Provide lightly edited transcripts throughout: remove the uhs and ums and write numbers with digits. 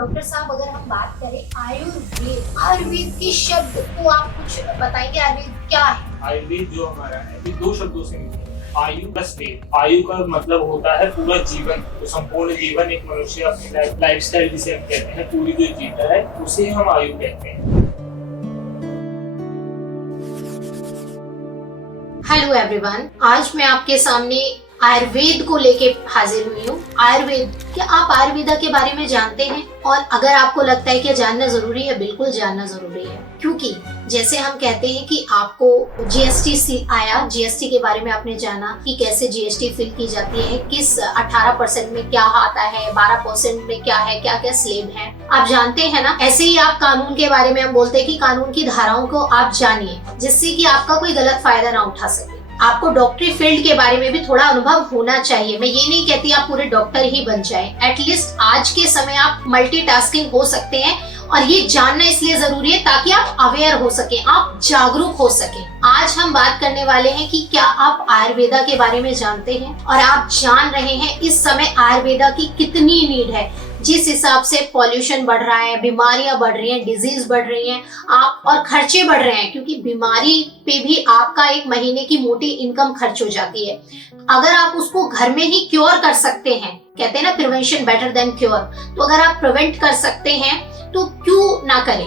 Doctor साहब, अगर हम बात करें आयुर्वेद के शब्द तो आप कुछ बताएंगे, आयुर्वेद क्या है? आयुर्वेद जो हमारा है ये दो शब्दों से मिलता है, आयु प्लस वेद। आयु का मतलब होता है पूरा जीवन, तो संपूर्ण जीवन एक मनुष्य अपनी लाइफस्टाइल जिसे हम कहते हैं पूरी जो जीता है उसे हम आयु कहते हैं। हेलो एवरीवन, आज मैं आपके सामने आयुर्वेद को लेके हाजिर हुई हूँ। आयुर्वेद, क्या आप आयुर्वेदा के बारे में जानते हैं? और अगर आपको लगता है कि जानना जरूरी है, बिल्कुल जानना जरूरी है, क्योंकि जैसे हम कहते हैं कि आपको जीएसटी आया, जीएसटी के बारे में आपने जाना कि कैसे जीएसटी फिल की जाती है, किस 18% में क्या आता है, 12% में क्या है, क्या क्या स्लैब है, आप जानते हैं ना। ऐसे ही आप कानून के बारे में हम बोलते हैं कि कानून की धाराओं को आप जानिए, जिससे कि आपका कोई गलत फायदा ना उठा सके। आपको डॉक्टरी फील्ड के बारे में भी थोड़ा अनुभव होना चाहिए। मैं ये नहीं कहती आप पूरे डॉक्टर ही बन जाएं, एटलीस्ट आज के समय आप मल्टीटास्किंग हो सकते हैं, और ये जानना इसलिए जरूरी है ताकि आप अवेयर हो सके, आप जागरूक हो सके। आज हम बात करने वाले हैं कि क्या आप आयुर्वेदा के बारे में जानते हैं और आप जान रहे हैं इस समय आयुर्वेदा की कितनी नीड है। जिस हिसाब से पॉल्यूशन बढ़ रहा है, बीमारियां बढ़ रही हैं, डिजीज बढ़ रही हैं, आप और खर्चे बढ़ रहे हैं, क्योंकि बीमारी पे भी आपका एक महीने की मोटी इनकम खर्च हो जाती है। अगर आप उसको घर में ही क्योर कर सकते हैं, कहते हैं ना प्रिवेंशन बेटर देन क्योर, तो अगर आप प्रिवेंट कर सकते हैं तो क्यों ना करें।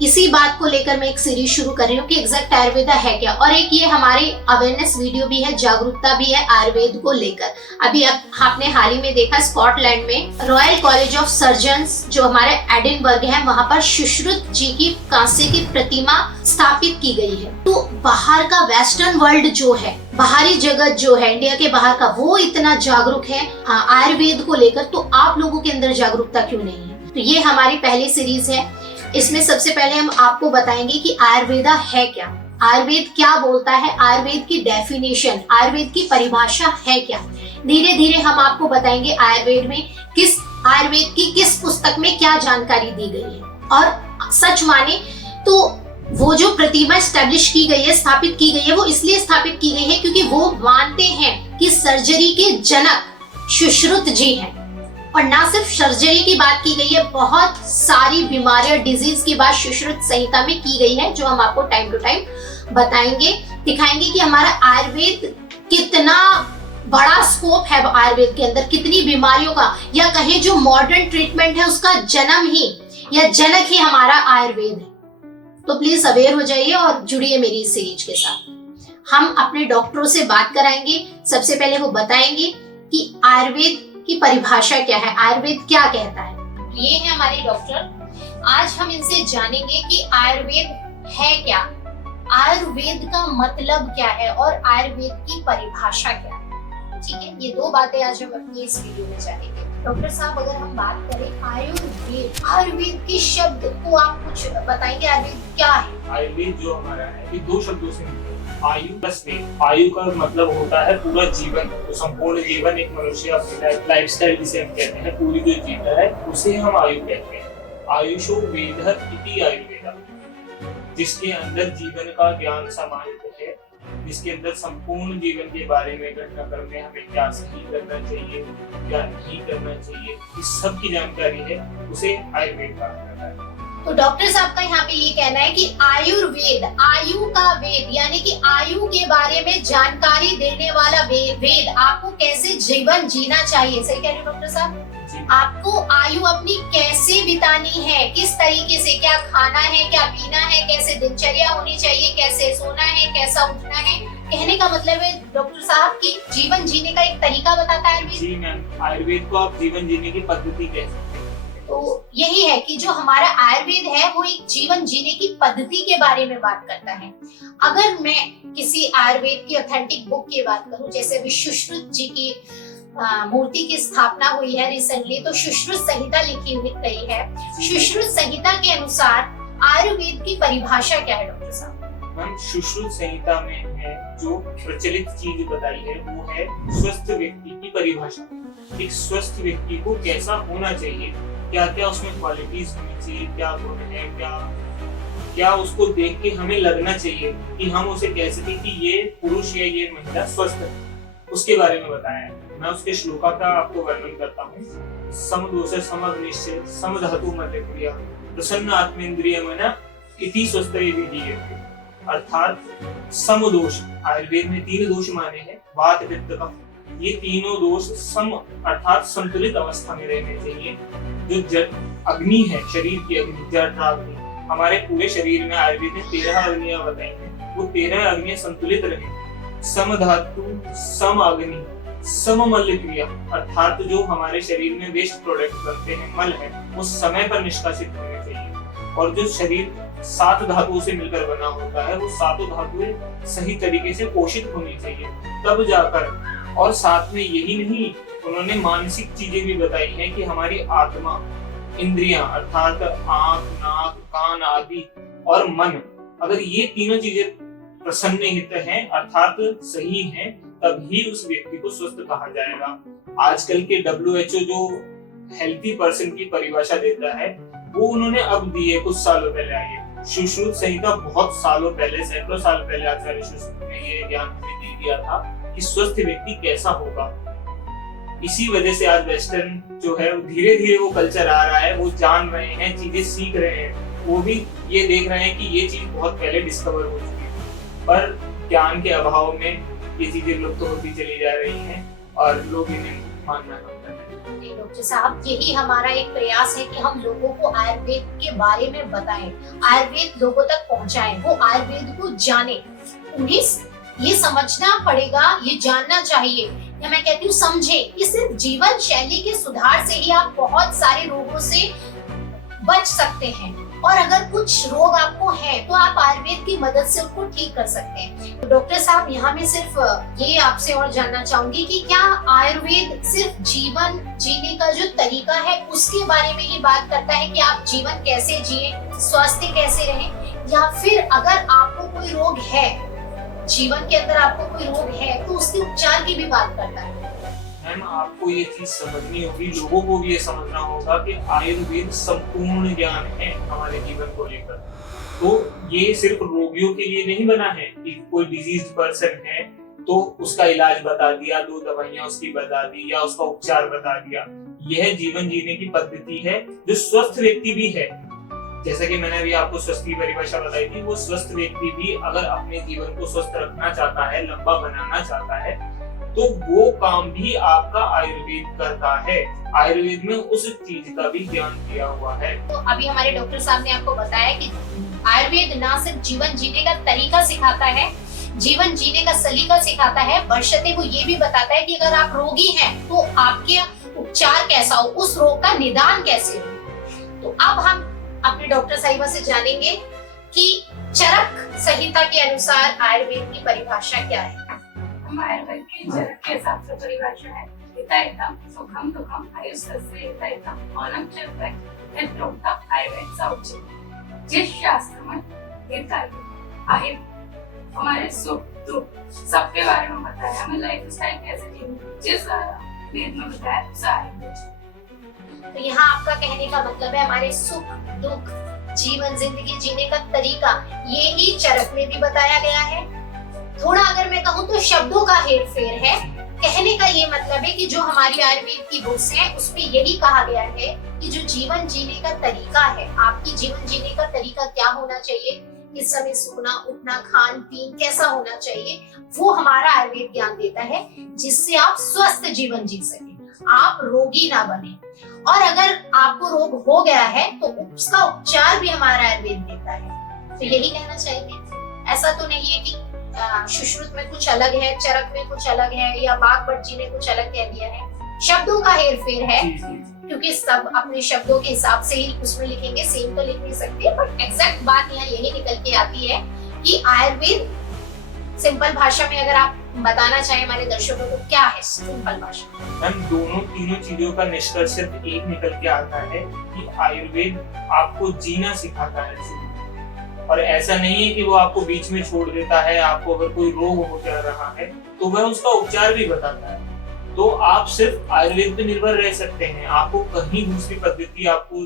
इसी बात को लेकर मैं एक सीरीज शुरू कर रही हूँ कि एग्जैक्ट आयुर्वेदा है क्या, और एक ये हमारी अवेयरनेस वीडियो भी है, जागरूकता भी है आयुर्वेद को लेकर। अभी आपने हाल ही में देखा स्कॉटलैंड में रॉयल कॉलेज ऑफ सर्जन्स जो हमारे एडिनबर्ग है, वहां पर सुश्रुत जी की कांसे की प्रतिमा स्थापित की गई है। तो बाहर का वेस्टर्न वर्ल्ड जो है, बाहरी जगत जो है इंडिया के बाहर का, वो इतना जागरूक है आयुर्वेद को लेकर, तो आप लोगों के अंदर जागरूकता क्यों नहीं है? तो ये हमारी पहली सीरीज है। इसमें सबसे पहले हम आपको बताएंगे कि आयुर्वेदा है क्या, आयुर्वेद क्या बोलता है, आयुर्वेद की डेफिनेशन, आयुर्वेद की परिभाषा है क्या। धीरे धीरे हम आपको बताएंगे आयुर्वेद की किस पुस्तक में क्या जानकारी दी गई है। और सच माने तो वो जो प्रतिमा स्टैब्लिश की गई है, स्थापित की गई है, वो इसलिए स्थापित की गई है क्योंकि वो मानते हैं कि सर्जरी के जनक सुश्रुत जी हैं। और ना सिर्फ सर्जरी की बात की गई है, बहुत सारी बीमारियां, डिजीज की बात सुश्रुत संहिता में की गई है, जो हम आपको टाइम टू टाइम बताएंगे, दिखाएंगे कि हमारा आयुर्वेद कितना बड़ा स्कोप है आयुर्वेद के अंदर, कितनी बीमारियों का, या कहें जो मॉडर्न ट्रीटमेंट है उसका जन्म ही या जनक ही हमारा आयुर्वेद है। तो प्लीज अवेयर हो जाइए और जुड़िए मेरी इस सीरीज के साथ। हम अपने डॉक्टरों से बात कराएंगे। सबसे पहले वो बताएंगे कि आयुर्वेद की परिभाषा क्या है, आयुर्वेद क्या कहता है। ये है हमारे डॉक्टर। आज हम इनसे जानेंगे कि आयुर्वेद है क्या, आयुर्वेद का मतलब क्या है, और आयुर्वेद की परिभाषा क्या है। ठीक है, ये दो बातें आज हम अपनी इस वीडियो में जानेंगे। डॉक्टर साहब, अगर हम बात करें आयुर्वेद के शब्द को आप कुछ बताएंगे, आयुर्वेद क्या है? आयुर्वेद जो हमारा है ये दो शब्दों से मिलता है, आयु प्लस वेद। आयु का मतलब होता है पूरा जीवन, तो संपूर्ण जीवन एक मनुष्य अपनी लाइफस्टाइल जिसे हम कहते हैं पूरी जो जीता है उसे हम आयु कहते हैं। आयुषो वेदः इति आयुर्वेदा, जिसके अंदर जीवन का ज्ञान समाहित है, जिसके अंदर संपूर्ण जीवन के बारे में, घटनाक्रम में हमें क्या सही करना चाहिए, क्या नहीं करना चाहिए, इस सब की जानकारी है, उसे आयुर्वेद कहा जाता है। तो डॉक्टर साहब का यहाँ पे ये कहना है कि आयुर्वेद, आयु का वेद, यानी कि आयु के बारे में जानकारी देने वाला वेद, आपको कैसे जीवन जीना चाहिए। सही कह रहे हो डॉक्टर साहब? आपको आयु अपनी कैसे बितानी है, किस तरीके से, क्या खाना है, क्या पीना है, कैसे दिनचर्या होनी चाहिए, कैसे सोना है, कैसा उठना है। कहने का मतलब है डॉक्टर साहब की जीवन जीने का एक तरीका बताता है आयुर्वेद। जी मैम, आयुर्वेद को आप जीवन जीने की पद्धति कह सकते हैं। तो यही है कि जो हमारा आयुर्वेद है वो एक जीवन जीने की पद्धति के बारे में बात करता है। अगर मैं किसी आयुर्वेद की ऑथेंटिक बुक की बात करूं, जैसे अभी सुश्रुत जी की मूर्ति की स्थापना हुई है रिसेंटली, तो सुश्रुत संहिता लिखी हुई गई है। सुश्रुत संहिता के अनुसार आयुर्वेद की परिभाषा क्या है डॉक्टर साहब? मैम, सुश्रुत संहिता में है जो प्रचलित चीज बताई है वो है स्वस्थ व्यक्ति की परिभाषा। एक स्वस्थ व्यक्ति को कैसा होना चाहिए, क्या क्या उसमें क्वालिटीज होनी चाहिए, क्या गुण है, क्या उसको देख के हमें लगना चाहिए कि हम उसे कह सके कि ये पुरुष या ये महिला स्वस्थ है, उसके बारे में बताया है। मैं उसके श्लोका का आपको वर्णन करता हूँ। समदोष समग्निश्चय समधातु मल्लिक्रिया प्रसन्न आत्मेन्द्रिय मन इति स्वस्थये विधीयते। अर्थात समदोष, आयुर्वेद में 3 दोष माने हैं, वात पित्त कफ। ये तीनों दोष सम अर्थात संतुलित अवस्था में रहने चाहिए। जो जड़ अग्नि है, शरीर की अग्नि, जठराग्नि, हमारे पूरे शरीर में आयुर्वेद ने 13 अग्नियां बताई हैं, वो 13 अग्नियां संतुलित रहे। सम धातु, सम अग्नि, सम मल क्रिया, अर्थात जो हमारे शरीर में वेस्ट प्रोडक्ट बनते हैं, मल है, वो समय पर निष्कासित होने चाहिए। और जो शरीर 7 धातुओं से मिलकर बना होता है, वो 7 धातुएं सही तरीके से पोषित होनी चाहिए, तब जाकर। और साथ में यही नहीं, उन्होंने मानसिक चीजें भी बताई हैं कि हमारी आत्मा, इंद्रियां अर्थात आंख, नाक, कान आदि और मन, अगर ये तीनों चीजें प्रसन्न हित हैं अर्थात सही हैं, तभी उस व्यक्ति को स्वस्थ कहा जाएगा। आजकल के WHO जो हेल्थी पर्सन की परिभाषा देता है, वो उन्होंने अब दी है कुछ सालों पहले आई है। सुश्रुत संहिता बहुत सालों पहले, सैकड़ों साल पहले आचार्य सुश्रुत ने ये ज्ञान दे दिया था कि स्वस्थ व्यक्ति कैसा होगा। इसी वजह से आज वेस्टर्न जो है धीरे धीरे वो कल्चर आ रहा है, वो जान रहे हैं, चीजें सीख रहे हैं, वो भी ये देख रहे हैं कि ये चीज बहुत पहले डिस्कवर हो चुकी है, पर ज्ञान के अभाव में ये चीजें लुप्त होती चली जा रही हैं और लोग इन्हें मानना कम कर रहे हैं। डॉक्टर साहब, यही हमारा एक प्रयास है कि हम लोगों को आयुर्वेद के बारे में बताएं, आयुर्वेद लोगों तक पहुंचाएं, वो आयुर्वेद को जाने। उन्हें ये समझना पड़ेगा, ये जानना चाहिए, या मैं कहती हूँ समझे कि सिर्फ जीवन शैली के सुधार से ही आप बहुत सारे रोगों से बच सकते हैं। और अगर कुछ रोग आपको है तो आप आयुर्वेद की मदद से उनको ठीक कर सकते हैं। तो डॉक्टर साहब, यहाँ मैं सिर्फ ये आपसे और जानना चाहूंगी कि क्या आयुर्वेद सिर्फ जीवन जीने का जो तरीका है उसके बारे में ही बात करता है कि आप जीवन कैसे जिए, स्वस्थ कैसे रहें, या फिर अगर आपको कोई रोग है, जीवन के अंदर आपको कोई रोग है, तो उसके उपचार की भी बात करता है? मैम, आपको ये चीज समझनी होगी, लोगों को भी ये समझना होगा कि आयुर्वेद संपूर्ण ज्ञान है हमारे जीवन को लेकर। तो ये सिर्फ रोगियों के लिए नहीं बना है कि कोई डिजीज पर्सन है तो उसका इलाज बता दिया, 2 दवाइयां उसकी बता दी या उसका उपचार बता दिया। यह जीवन जीने की पद्धति है जो स्वस्थ व्यक्ति भी है। जैसा कि मैंने अभी आपको स्वस्थ की परिभाषा बताई थी, वो स्वस्थ व्यक्ति भी अगर अपने जीवन को स्वस्थ रखना चाहता है, लंबा बनाना चाहता है, तो वो काम भी आपका आयुर्वेद करता है। आयुर्वेद में उस चीज का भी ज्ञान दिया हुआ है। तो अभी हमारे डॉक्टर साहब ने आपको बताया कि आयुर्वेद ना सिर्फ जीवन जीने का तरीका सिखाता है, जीवन जीने का सलीका सिखाता है, बशर्ते वो ये भी बताता है कि अगर आप रोगी हैं तो आपके उपचार कैसा हो, उस रोग का निदान कैसे हो। तो अब हम अपने डॉक्टर साहिबा से जानेंगे कि चरक संहिता के अनुसार आयुर्वेद की परिभाषा क्या है। आयुर्वेद की चरक के हिसाब से परिभाषा है, हिताहितम सुखम दुखम आयुष्यस्य हिताहितम मौनम च प्रोक्तम आयुर्वेद सौचित। जिस शास्त्र में हिताहित हमारे सुख दुख सबके बारे में बताया, हमें लाइफ स्टाइल कैसे जीनी, जिस वेद में बताया उस आयुर्वेद। तो यहाँ आपका कहने का मतलब है हमारे सुख दुख, जीवन जिंदगी जीने का तरीका, ये ही चरक में भी बताया गया है। थोड़ा अगर मैं कहूँ तो शब्दों का हेर फेर है। कहने का ये मतलब है कि जो हमारी आयुर्वेद की बुक्स हैं उसमें यही कहा गया है कि जो जीवन जीने का तरीका है, आपकी जीवन जीने का तरीका क्या होना चाहिए, किस समय सोना उठना, खान पीन कैसा होना चाहिए, वो हमारा आयुर्वेद ज्ञान देता है, जिससे आप स्वस्थ जीवन जी सके, आप रोगी ना बने। और अगर आपको रोग हो गया है तो उसका उपचार भी हमारा आयुर्वेद देता है। तो यही कहना चाहिए। ऐसा तो नहीं है कि सुश्रुत में कुछ अलग है, चरक में कुछ अलग है, या बागभट्ट जी ने कुछ अलग कह दिया है। शब्दों का हेर फेर है, क्योंकि सब अपने शब्दों के हिसाब से ही उसमें लिखेंगे, सेम तो लिख नहीं सकते, बट एग्जैक्ट बात यहाँ यही निकल के आती है कि आयुर्वेद सिंपल भाषा में अगर आप बताना चाहें हमारे दर्शकों को, क्या है सिंपल भाषा? हम दोनों तीनों चीजों का निष्कर्ष सिर्फ एक निकल के आता है कि आयुर्वेद आपको जीना सिखाता है। और ऐसा नहीं है कि वो आपको बीच में छोड़ देता है। आपको अगर कोई रोग हो जा रहा है तो वह उसका उपचार भी बताता है। तो आप सिर्फ आयुर्वेद पे निर्भर रह सकते हैं, आपको कहीं दूसरी पद्धति आपको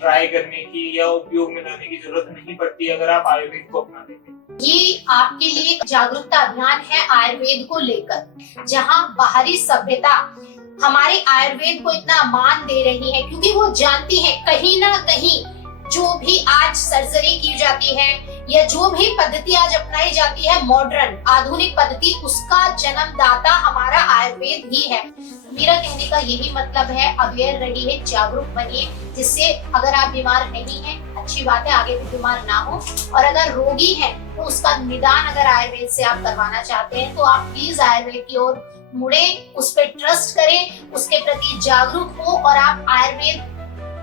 ट्राई करने की या उपयोग में लाने की जरूरत नहीं पड़ती अगर आप आयुर्वेद को अपना लेंगे। ये आपके लिए एक जागरूकता अभियान है आयुर्वेद को लेकर, जहाँ बाहरी सभ्यता हमारे आयुर्वेद को इतना मान दे रही हैं, क्योंकि वो जानती हैं कहीं ना कहीं जो भी आज सर्जरी की जाती है या जो भी पद्धति आज अपनाई जाती है मॉडर्न आधुनिक पद्धति, उसका जन्मदाता हमारा आयुर्वेद ही है। मेरा कहने का यही मतलब है, अवेयर रहिए, जागरूक बनिए, जिससे अगर आप बीमार नहीं हैं, अच्छी बात है, आगे भी बीमार ना हो, और अगर रोगी हैं तो उसका निदान अगर आयुर्वेद से आप करवाना चाहते हैं तो आप प्लीज आयुर्वेद की ओर मुड़े, उस पर ट्रस्ट करें, उसके प्रति जागरूक हो, और आप आयुर्वेद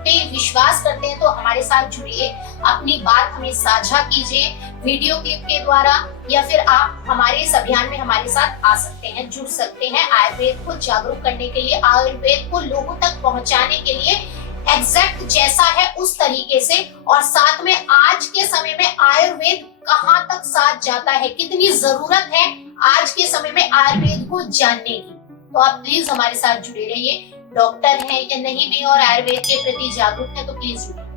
पे विश्वास करते हैं तो हमारे साथ जुड़िए, अपनी बात हमें साझा कीजिए वीडियो क्लिप के द्वारा, या फिर आप हमारे इस अभियान में हमारे साथ आ सकते हैं, जुड़ सकते हैं आयुर्वेद को जागरूक करने के लिए, आयुर्वेद को लोगों तक पहुंचाने के लिए, एग्जैक्ट जैसा है उस तरीके से। और साथ में आज के समय में आयुर्वेद कहाँ तक साथ जाता है, कितनी जरूरत है आज के समय में आयुर्वेद को जानने की। तो आप प्लीज हमारे साथ जुड़े रहिए, डॉक्टर हैं या नहीं भी और आयुर्वेद के प्रति जागरूक है तो प्लीज जुड़िए।